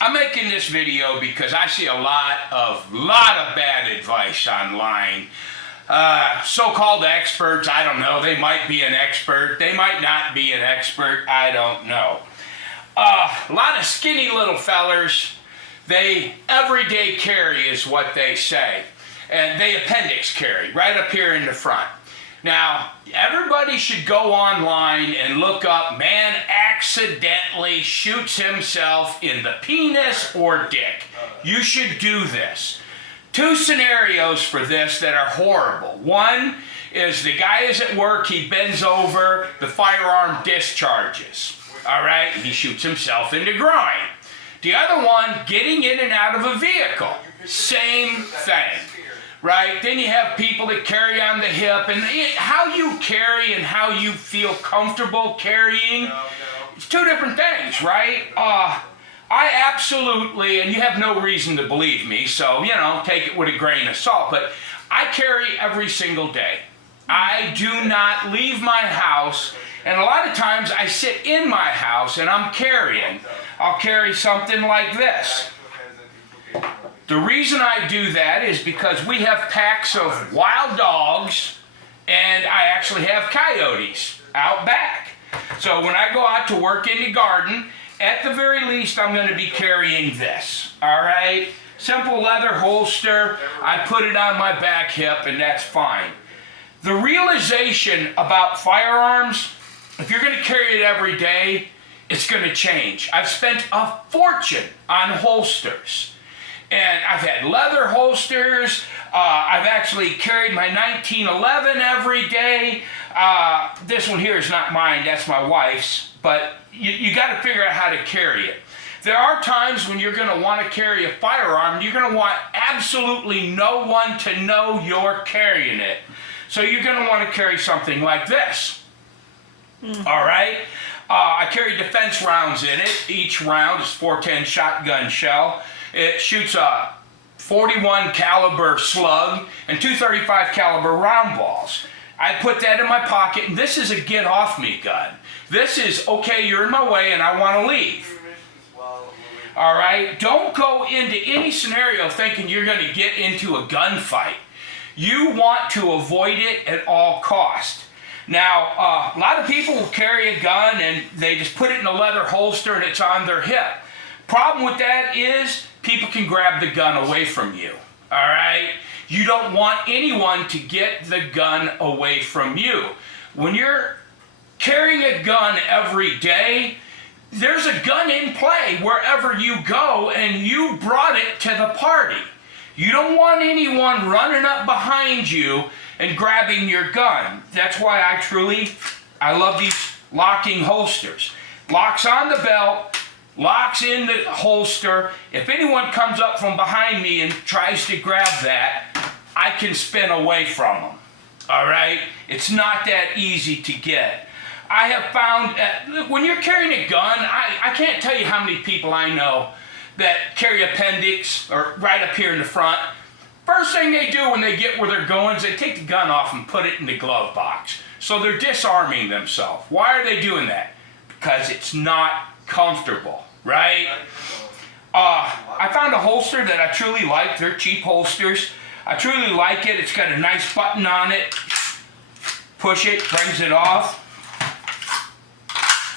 I'm making this video because I see a lot of bad advice online. So-called experts, I don't know, they might be an expert, they might not be an expert, I don't know. A lot of skinny little fellers, they everyday carry is what they say. And they appendix carry, right up here in the front. Now, everybody should go online and look up man accidentally shoots himself in the penis or dick. You should do this. Two scenarios for this that are horrible. One is the guy is at work, he bends over, the firearm discharges. All right, he shoots himself in the groin. The other one, getting in and out of a vehicle. Same thing. Right? Then you have people that carry on the hip, and how you carry and how you feel comfortable carrying, it's two different things, right? I absolutely, and you have no reason to believe me, so, you know, take it with a grain of salt, but I carry every single day. I do not leave my house, and a lot of times I sit in my house and I'm carrying. I'll carry something like this. The reason I do that is because we have packs of wild dogs and I actually have coyotes out back. So when I go out to work in the garden, at the very least I'm going to be carrying this, all right? Simple leather holster, I put it on my back hip and that's fine. The realization about firearms, if you're going to carry it every day, it's going to change. I've spent a fortune on holsters. And I've had leather holsters. I've actually carried my 1911 every day. This one here is not mine, that's my wife's. But you got to figure out how to carry it. There are times when you're going to want to carry a firearm, you're going to want absolutely no one to know you're carrying it. So you're going to want to carry something like this. All right? I carry defense rounds in it. Each round is .410 shotgun shell. It shoots a .41 caliber slug and .235 caliber round balls. I put that in my pocket, and this is a get off me gun. This is, okay, you're in my way and I want to leave. All right? Don't go into any scenario thinking you're going to get into a gunfight. You want to avoid it at all costs. Now, a lot of people will carry a gun and they just put it in a leather holster and it's on their hip. Problem with that is people can grab the gun away from you, all right? You don't want anyone to get the gun away from you. When you're carrying a gun every day, there's a gun in play wherever you go and you brought it to the party. You don't want anyone running up behind you and grabbing your gun. That's why I love these locking holsters. Locks on the belt, locks in the holster. If anyone comes up from behind me and tries to grab that, I can spin away from them. All right? It's not that easy to get. I have found that when you're carrying a gun, I can't tell you how many people I know that carry appendix or right up here in the front. First thing they do when they get where they're going is they take the gun off and put it in the glove box. So they're disarming themselves. Why are they doing that? Because it's not comfortable, right? I found a holster that I truly like. They're cheap holsters. I truly like it. It's got a nice button on it. Push it, brings it off.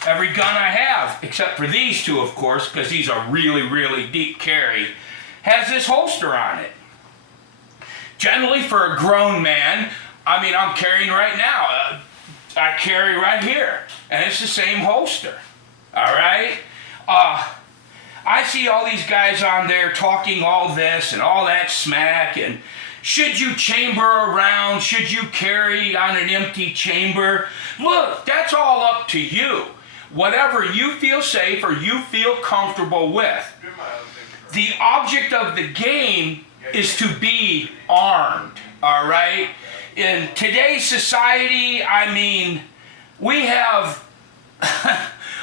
Every gun I have, except for these two, of course, because these are really, really deep carry, has this holster on it. Generally, for a grown man, I mean, I'm carrying right now. I carry right here, and it's the same holster. All right? I see all these guys on there talking all this and all that smack, and should you chamber around? Should you carry on an empty chamber? Look, that's all up to you. Whatever you feel safe or you feel comfortable with. The object of the game is to be armed, all right? In today's society, I mean, we have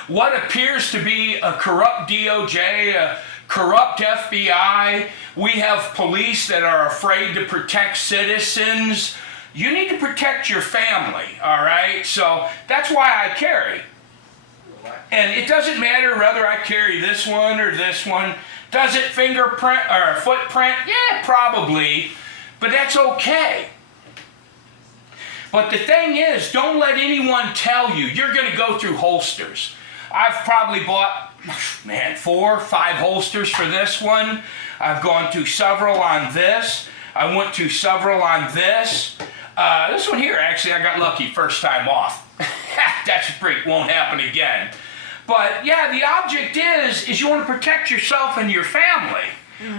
what appears to be a corrupt DOJ, a corrupt FBI. We have police that are afraid to protect citizens. You need to protect your family, all right? So that's why I carry. And it doesn't matter whether I carry this one or this one. Does it fingerprint or footprint? Yeah, probably. But that's okay. But the thing is, don't let anyone tell you you're going to go through holsters. I've probably bought, 4 or 5 holsters for this one. I've gone through several on this. I went through several on this. This one here, actually, I got lucky first time off. That's a freak, won't happen again. But yeah, the object is you want to protect yourself and your family.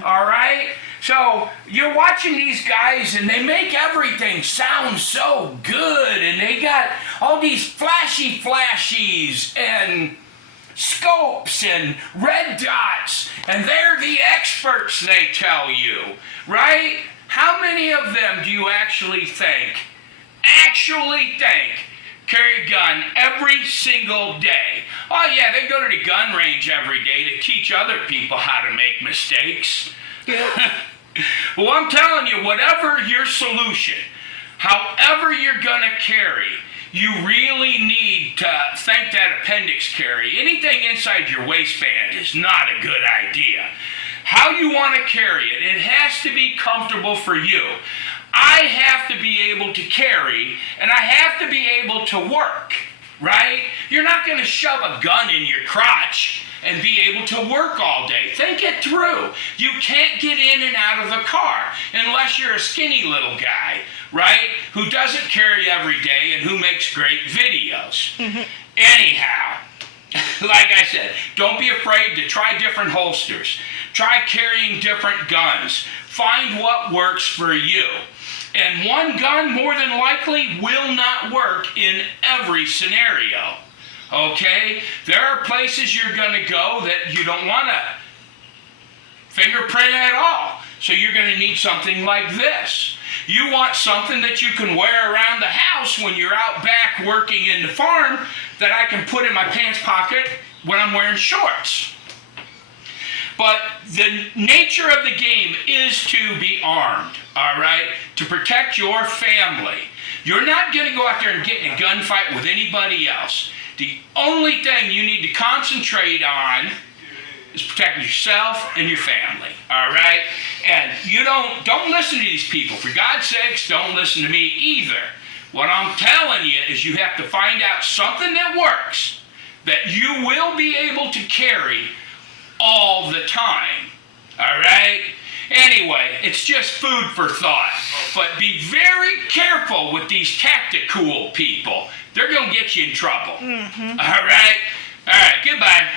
All right? So you're watching these guys and they make everything sound so good, and they got all these flashies and scopes and red dots, and they're the experts, they tell you, right? How many of them do you actually think carry a gun every single day? Oh yeah, they go to the gun range every day to teach other people how to make mistakes. Yeah. Well, I'm telling you, whatever your solution, however you're gonna carry, you really need to think that appendix carry. Anything inside your waistband is not a good idea. How you want to carry it, it has to be comfortable for you. I have to be able to carry, and I have to be able to work, right? You're not going to shove a gun in your crotch and be able to work all day. Think it through. You can't get in and out of the car unless you're a skinny little guy, right? Who doesn't carry every day and who makes great videos. Anyhow, like I said, don't be afraid to try different holsters. Try carrying different guns. Find what works for you. And one gun, more than likely, will not work in every scenario. Okay? There are places you're going to go that you don't want to fingerprint at all. So you're going to need something like this. You want something that you can wear around the house when you're out back working in the farm that I can put in my pants pocket when I'm wearing shorts. But the nature of the game is to be armed, all right? To protect your family. You're not going to go out there and get in a gunfight with anybody else. The only thing you need to concentrate on is protecting yourself and your family, all right? And you don't listen to these people. For God's sakes, don't listen to me either. What I'm telling you is you have to find out something that works, that you will be able to carry all the time, all right? Anyway, it's just food for thought. But be very careful with these tactical people. They're going to get you in trouble. All right? All right, goodbye.